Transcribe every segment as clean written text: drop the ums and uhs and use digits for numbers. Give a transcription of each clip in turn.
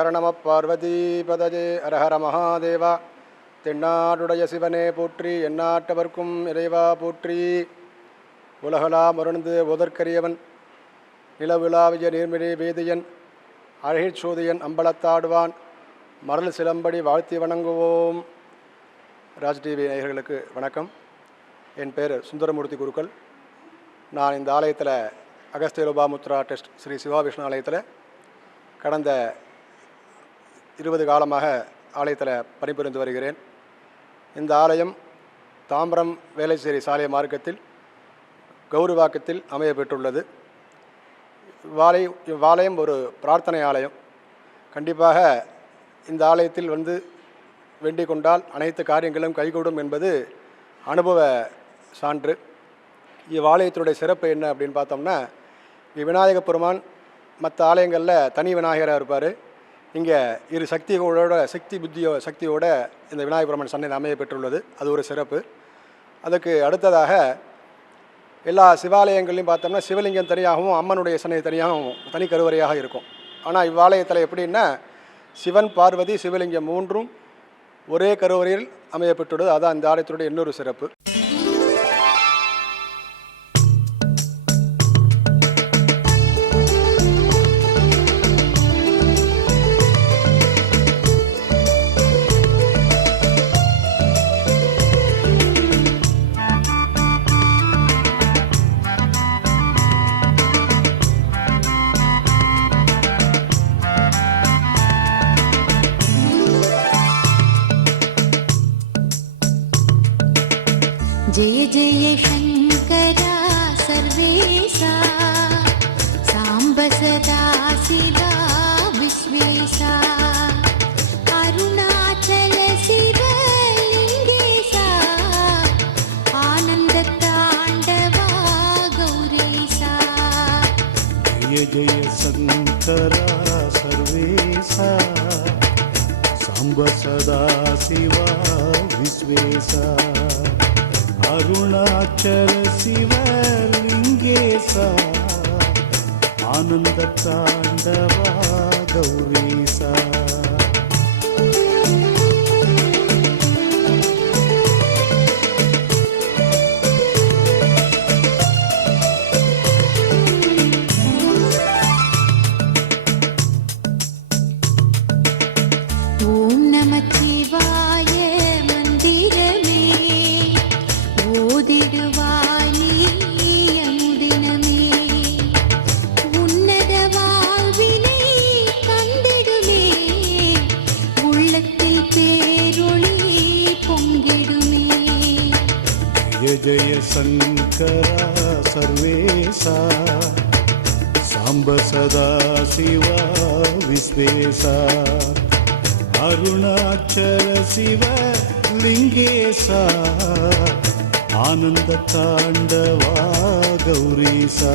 ஹர நம பார்வதி பதஜே அரஹர மகாதேவா. தென்னாடுடைய சிவனே போற்றி, எந்நாட்டவர்க்கும் இறைவா போற்றி. உலகளா மருணந்து ஓதற்கரியவன், நிலவிழாவிய நீர்மிழி வேதியன், அழகிற்சோதியன் அம்பலத்தாடுவான், மரல் சிலம்படி வாழ்த்தி வணங்குவோம். ராஜ் டிவி நேயர்களுக்கு வணக்கம். என் பேர் சுந்தரமூர்த்தி குருக்கள். நான் இந்த ஆலயத்தில் அகஸ்திய லோபாமுத்ரா டெஸ்ட் ஸ்ரீ சிவா விஷ்ணு ஆலயத்தில் கடந்த 20 காலமாக ஆலயத்தில் பணிபுரிந்து வருகிறேன். இந்த ஆலயம் தாம்பரம் வேலைச்சேரி சாலை மார்க்கத்தில் கௌரவாக்கத்தில் அமைய பெற்றுள்ளது. இவ்வாலயம் ஒரு பிரார்த்தனை ஆலயம். கண்டிப்பாக இந்த ஆலயத்தில் வந்து வேண்டிக் கொண்டால் அனைத்து காரியங்களும் கைகூடும் என்பது அனுபவ சான்று. இவ்வாலயத்தினுடைய சிறப்பு என்ன அப்படின்னு பார்த்தோம்னா, விநாயக பெருமான் மற்ற ஆலயங்களில் தனி விநாயகராக இருப்பார். இங்கே இரு சக்தியோட இந்த விநாயக பெருமான் சன்னதி அமைய பெற்றுள்ளது. அது ஒரு சிறப்பு. அதுக்கு அடுத்ததாக எல்லா சிவாலயங்கள்லையும் பார்த்தோம்னா சிவலிங்கம் தனியாகவும் அம்மனுடைய சன்னதி தனியாகவும் தனி கருவறையாக இருக்கும். ஆனால் இவ்வாலயத்தில் எப்படின்னா, சிவன் பார்வதி சிவலிங்கம் மூன்றும் ஒரே கருவறையில் அமைய பெற்றுள்ளது. அதுதான் இந்த ஆலயத்தினுடைய இன்னொரு சிறப்பு. जय जय शंकरा सर्वेशा, सांब सदा शिवा विश्वेशा, अरुणाचल शिवलिंगेशा, आनंद तांडवा गौरीशा. जय जय शंकरा सर्वेशा, सांब सदा शिवा विश्वेशा, अरुणाचल शिवलिंगेशा, आनंद तांडवा गौरीशा. ओम नमः शिवाय मंदिरमे ஓதிடுவாய் அனுதினமே, உன்னத வாழ்வினை தந்திடுமே, உள்ளத்தில் பேரொளி பொங்கிடுமே. जय जय शंकरा सर्वेशा, सांब सदा शिवा विश्वेशा, अरुणाचल शिवलिंगेशा, आनंद तांडवा गौरीशा.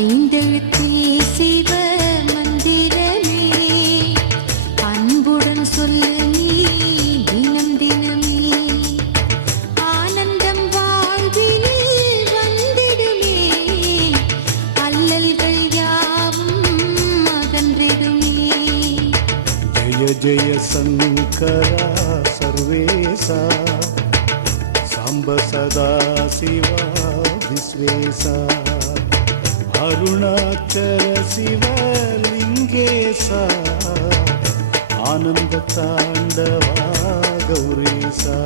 ஐந்தெழுத்தே சிவ மந்திரமே, அன்புடன் சொல்லு நீ தினம் தினமே, ஆனந்தம் வாழ்வினில் வந்திடுமே, அல்லல்கள் யாவும் அகன்றிடுமே. जय जय शंकरा सर्वेशा, सांब सदा शिवा विश्वेशा, अरुणाचल शिवलिंगेशा, आनंद तांडवा गौरीशा.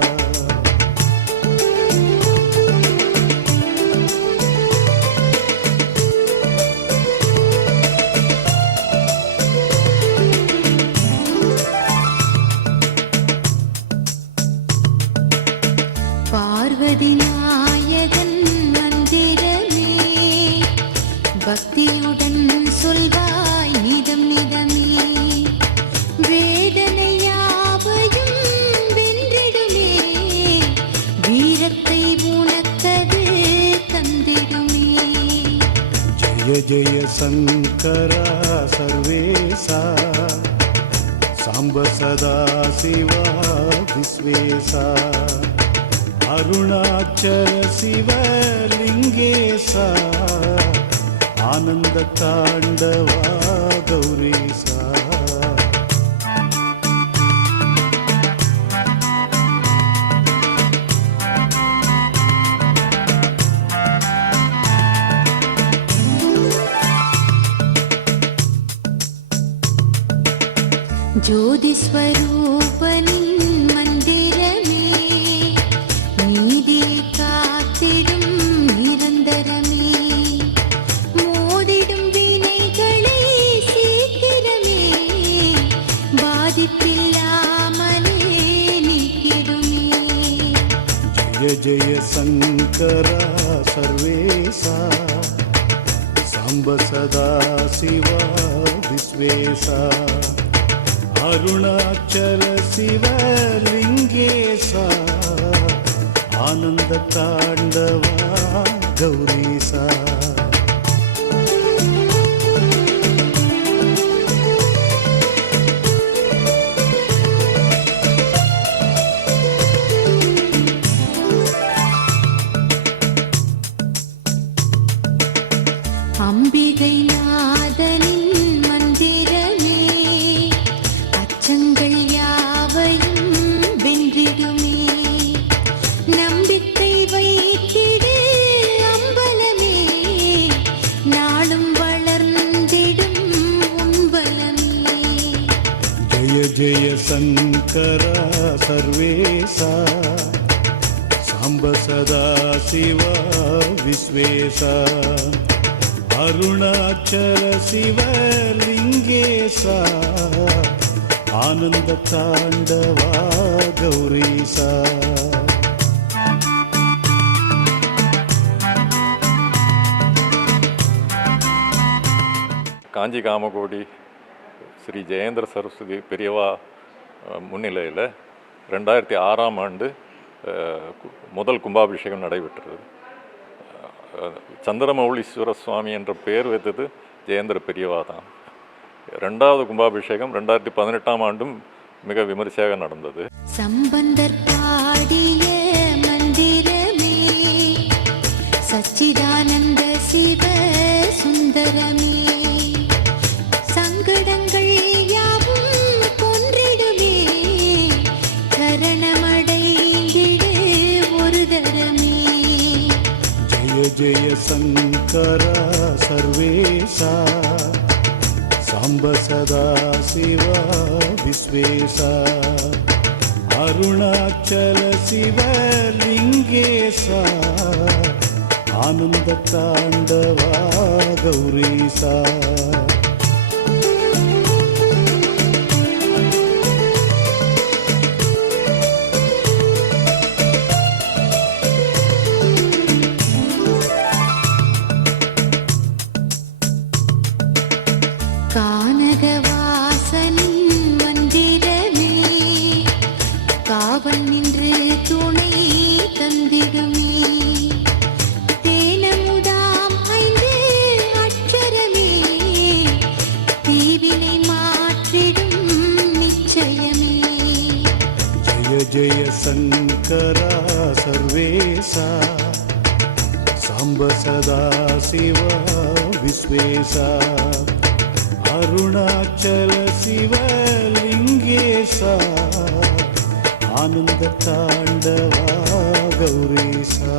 பார்வதி நாயகன் மந்திரமே, பக்தியுடன் சொல்வாய் நிதம் நிதமே, வேதனை யாவையும் வென்றிடுமே, வீரத்தை உனக்கது தந்திடுமே. जय जय शङ्करा सर्वेशा साम्ब सदा शिवा विश्वेशा अरुणाचल शिवलिङ्गेशा आनन्द ताण्डवा गौरीशा ஜோதிஸ்வரூபனின் மந்திரமே நீதியை காத்திடும் நிரந்தரமே மோதிடும் வினைகளை சீக்கிரமே பாதிப்பில்லாமலே நீக்கிடுமே जय जय शङ्करा सर्वेशा साम्ब सदा शिवा विश्वेशा अरुणाचल शिवलिङ्गेशा आनन्द ताण्डवा गौरीशा அம்பிகை நாதனின் மந்திரமே அச்சங்கள் யாவையும் வென்றிடுமே நம்பிக்கை வைத்திடு அம்பலமே நாளும் வளர்ந்திடும் உன்பலமே जय जय शङ्करा सर्वेशा साम्ब सदा शिवा विश्वेशा अरुणाचल शिवलिङ्गेशा आनन्द ताण्डवा गौरीशा காஞ்சி காமகோடி ஸ்ரீ ஜெயேந்திர சரஸ்வதி பெரியவா முன்னிலையில் 2006ஆம் ஆண்டு முதல் கும்பாபிஷேகம் நடைபெற்றது. சந்திரமௌலீஸ்வர சுவாமி என்ற பெயர் வைத்தது ஜெயேந்திர பெரியவா தான். 2வது கும்பாபிஷேகம் 2018ஆம் ஆண்டும் மிக விமரிசையாக நடந்தது. சம்பந்தர் பாடிய மந்திரமே சச்சிதானந்த சிவ சுந்தரமே சங்கடங்கள் யாவும் கொன்றிடுமே சரணமடைந்திடு ஒரு தரமே जय जय शङ्करा सर्वेशा साम्ब सदा शिवा विश्वेशा अरुणाचल शिवलिङ्गेशा आनन्द ताण्डवा गौरीशा கானகவாசனின் மந்திரமே காவல் நின்று துணை தந்திடுமே தேனமுதாம் 5 அட்சரமே தீவினை மாற்றிடும் நிச்சயமே जय जय शङ्करा सर्वेशा साम्ब सदा शिवा विश्वेशा अरुणाचल शिवलिङ्गेशा आनन्द ताण्डवा गौरीशा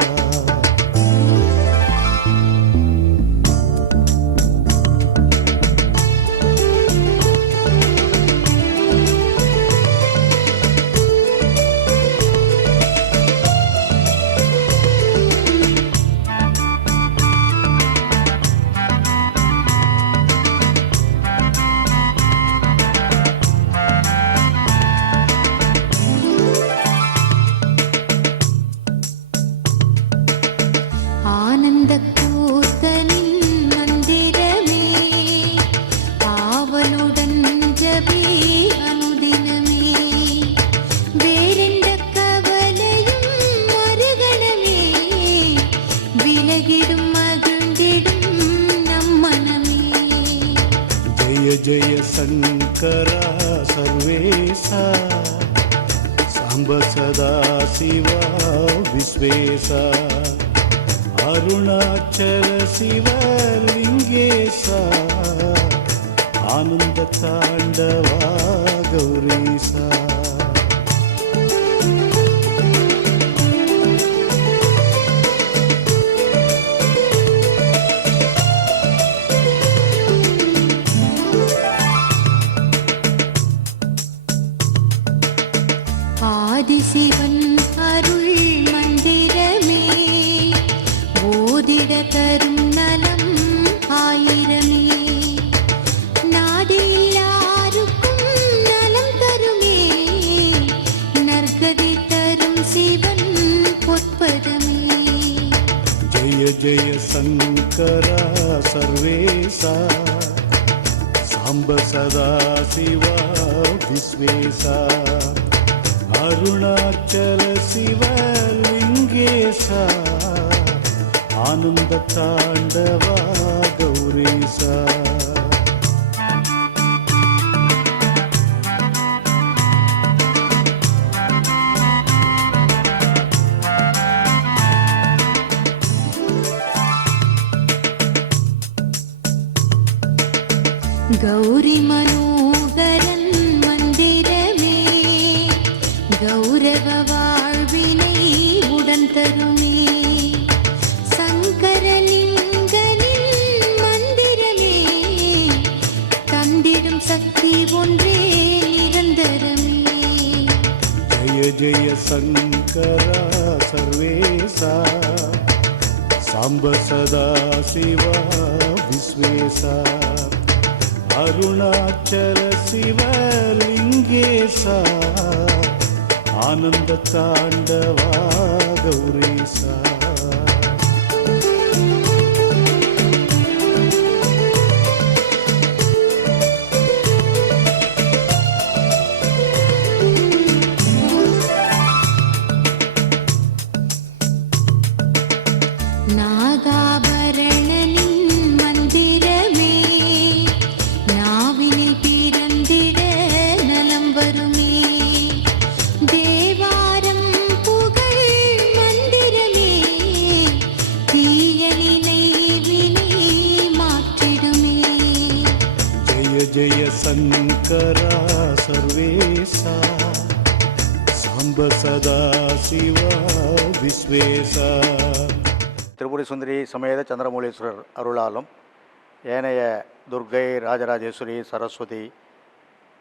जय शङ्करा सर्वेशा साम्ब सदा शिवा विश्वेशा अरुणाचल शिवलिङ्गेशा आनन्द ताण्डवा गौरीशा ஆதிசிவன் அருள் மந்திரமே ஓதிட தரும் நலம் ஆயிரமே நாடில்லாருக்கும் நலம் தருமே நற்கதி தரும் சிவன் பொற்பதமே जय जय शङ्करा सर्वेशा साम्ब सदा शिवा विश्वेशा अरुणाचल शिवलिङ्गेशा आनन्द ताण्डवा गौरीशा கௌரி மனோகரன் மந்திரமே கௌரவ வாழ்வினை உடன் தருமே சங்கரலிங்கனின் மந்திரமே தந்திடும் சக்தி ஒன்றே நிரந்தரமே जय जय शङ्करा सर्वेशा साम्ब सदा शिवा विश्वेशा अरुणाचल शिवलिङ्गेशा आनन्द ताण्डवा गौरीशा நாகாபரணனின் மந்திரமே நாவினில் பிறந்திட நலம் வருமே தேவாரம் புகழ் மந்திரமே தீயனினை வினை மாற்றிடுமே जय जय शङ्करा सर्वेशा साम्ब सदा शिवा विश्वेशा திரிபுரி சுந்தரி சமேத சந்திரமௌலீஸ்வரர் அருளாலும் ஏனைய துர்க்கை ராஜராஜேஸ்வரி சரஸ்வதி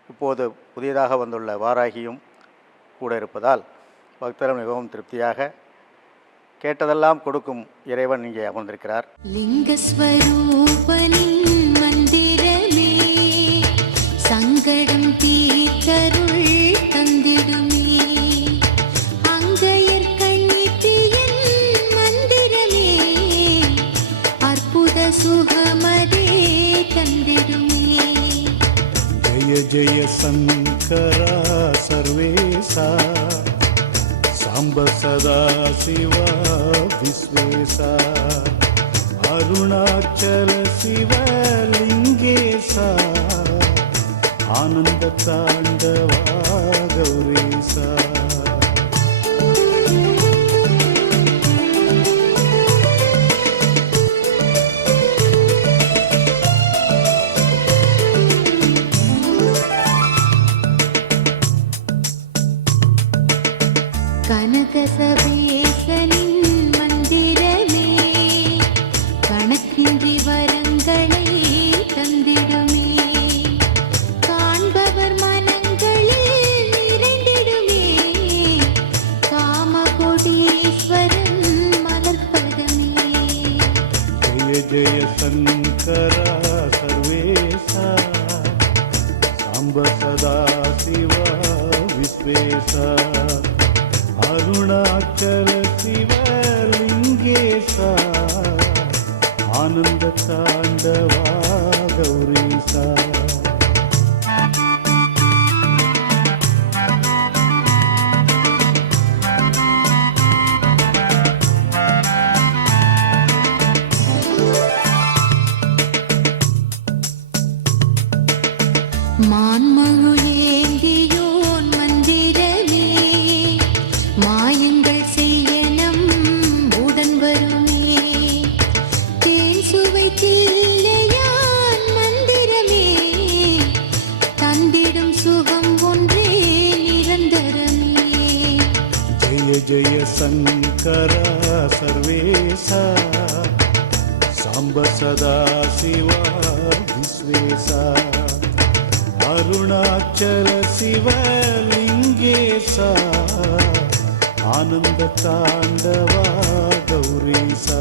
இப்போது புதியதாக வந்துள்ள வாராகியும் கூட இருப்பதால் பக்தர்கள் மிகவும் திருப்தியாக கேட்டதெல்லாம் கொடுக்கும் இறைவன் இங்கே அமர்ந்திருக்கிறார். லிங்கஸ்வரூபனின் மந்திரமே சங்கடம் தீர்த்தருள் தந்திடுமே அங்கையர் கண்ணிட்டியன் மந்திரமே அற்புத சுகமதே தந்திடுமே जय जय शङ्करा सर्वेशा साम्ब सदा शिवा विश्वेशा अरुणाचल शिवलिङ्गेशा आनन्द ताण्डवा गौरीशा கனகசபேசனின் மந்திரமே கணக்கின்றி வரங்களை தந்திடுமே காண்பவர் மனங்களில் நிறைந்திடுமே காமகோடீஸ்வரன் மலர்பதமே जय जय शङ्करा सर्वेशा साम्ब सदा शिवा विश्वेशा अरुणाचल शिवलिङ्गेशा आनन्द ताण्डवा गौरीशा தில்லையான் மந்திரமே தந்திடும் சுகம் ஒன்றே நிரந்தரமே. ஜெய ஜெய சங்கரா சர்வேசா சாம்ப சதா சிவா விஸ்வேசா அருணாச்சல சிவலிங்கேசா ஆனந்த தாண்டவா கௌரீசா.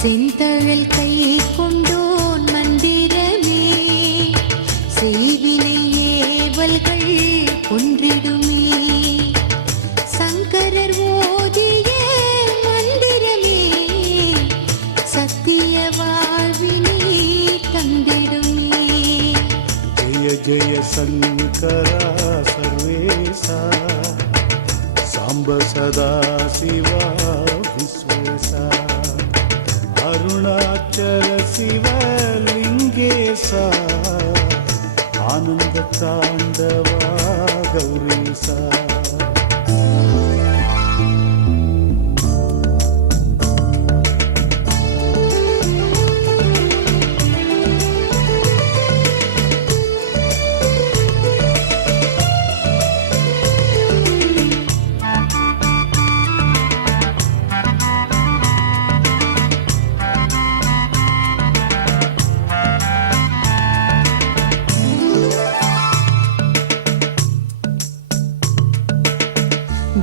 செந்தழல் கை கொண்டோன் மந்திரமே செய்வினை ஏவல்கள் ஒன்றிடுமே. சங்கரர் ஓதிய மந்திரமே சத்திய வாழ்வினை தந்திடுமே. ஜெய ஜெய சங்கரா சர்வேசா சாம்ப சதா சிவா விஸ்வேசா அருணாச்சல சிவலிங்கேசா ஆனந்த தாண்டவா கௌரீசா.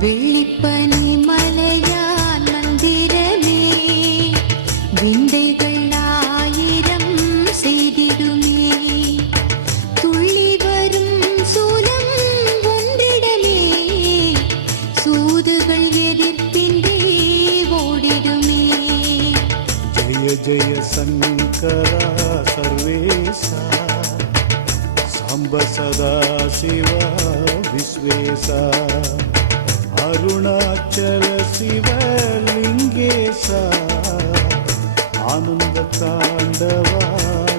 வெள்ளிப்பனி மலையான் மந்திரமே விந்தைகள் ஆயிரம் செய்திடுமே. துள்ளி வரும் சூலம் ஒன்றிடமே சூதுகள் எதிர்ப்பின்றி ஓடிடுமே. ஜெய ஜெய சங்கரா சர்வேசா சாம்ப சதா சிவா விஸ்வேசா அருணாச்சல சிவலிங்கேசா ஆனந்த தாண்டவா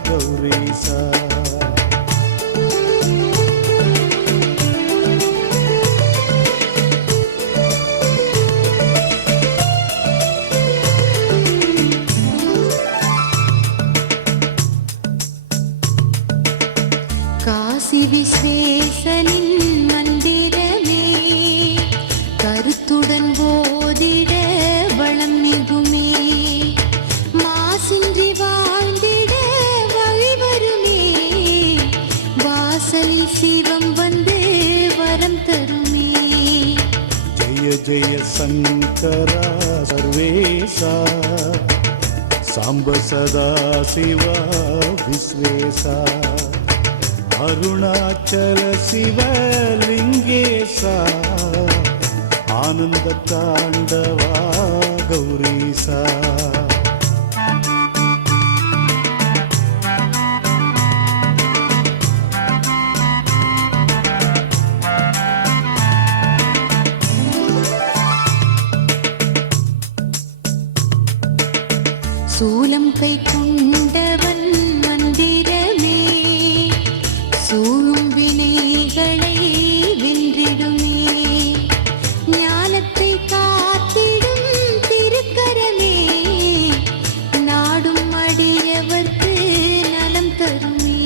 கௌரீசா. காசி விஸ்வேசனின் மந்திரமே கருத்துடன் ஓதிட வளம் மிகுமே. மாசின்றி வாழ்ந்திட வழிவருமே வாசலில் சிவம் வந்து வரம் தருமே. ஜெய ஜெய சங்கரா சர்வேசா சாம்ப சதா சிவா விஸ்வேசா அருணாச்சல சிவலிங்கேசா ஆனந்த தாண்டவா கௌரீசா. சூலம் கை கொண்டவன் மந்திரமே சூழும் வினைகளை வென்றிடுமே. ஞானத்தை காத்திடும் திருக்கரமே நாடும் அடியவர்க்கு நலம் தருமே.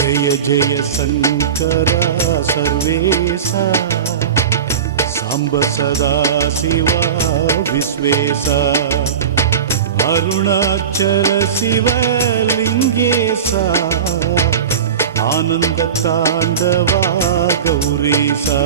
ஜெய ஜெய சங்கரா சர்வேசா சாம்ப சதா சிவா விஸ்வேசா அருணாச்சல சிவலிங்கேசா ஆனந்த தாண்டவா கௌரீசா.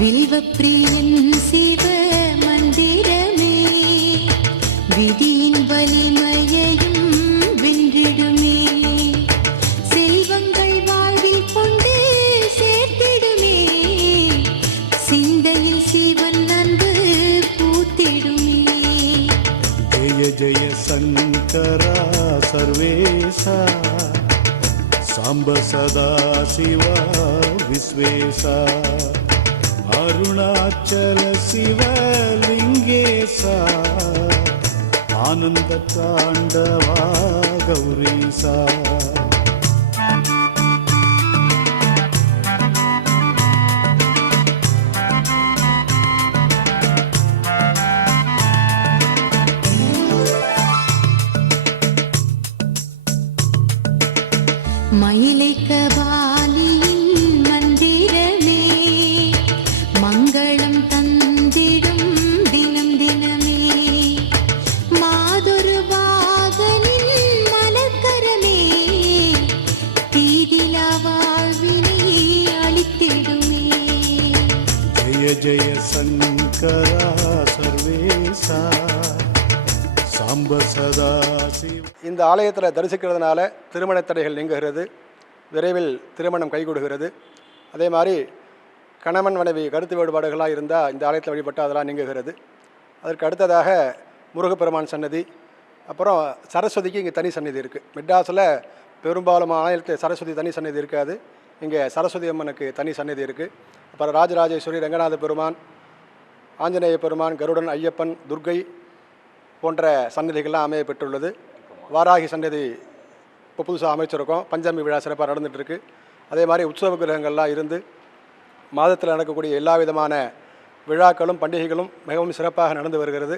வில்வப்பிரியன் சிவ மந்திரமே விதியின் வலிமையையும் வென்றிடுமே. செல்வங்கள் வாழ்வில் கொண்டு சேர்த்திடுமே சிந்தையில் சிவன் அன்பு பூத்திடுமே. ஜெய ஜெய शङ्करा सर्वेशा साम्ब सदा शिवा विश्वेशा अरुणाचल शिवलिङ्गेशा आनन्दताण्डवा गौरीशा மயிலைக்கபாலியின் மந்திரமே மங்களம் தந்திடும் தினம் தினமே மாதொரு வாகனின் மலக்கரமே தீதிலா வாழ்வினை அளித்திடுமே. जय जय शङ्करा सर्वेशा साम्ब सदा शिव இந்த ஆலயத்தில் தரிசிக்கிறதுனால திருமணத் தடைகள் நீங்குகிறது, விரைவில் திருமணம் கைகூடுகிறது. அதே மாதிரி கணவன் மனைவி கருத்து வேறுபாடுகளாக இருந்தால் இந்த ஆலயத்தில் வழிபட்டால் அதெல்லாம் நீங்குகிறது. அதற்கு அடுத்ததாக முருகப்பெருமான் சன்னதி, அப்புறம் சரஸ்வதிக்கு இங்கே தனி சன்னதி இருக்குது. மெட்ராஸில் பெரும்பாலும் ஆலயத்தில் சரஸ்வதி தனி சன்னதி இருக்காது, இங்கே சரஸ்வதி அம்மனுக்கு தனி சன்னதி இருக்குது. அப்புறம் ராஜராஜேஸ்வரி, ரங்கநாத பெருமான், ஆஞ்சநேய பெருமான், கருடன், ஐயப்பன், துர்க்கை போன்ற சன்னதிகள்லாம் அமைய பெற்றுள்ளது. வாராகி சன்னதி இப்போ புதுசாக அமைச்சிருக்கோம். பஞ்சமி விழா சிறப்பாக நடந்துகிட்ருக்கு. அதே மாதிரி உற்சவ கிரகங்கள்லாம் இருந்து மாதத்தில் நடக்கக்கூடிய எல்லா விதமான விழாக்களும் பண்டிகைகளும் மிகவும் சிறப்பாக நடந்து வருகிறது.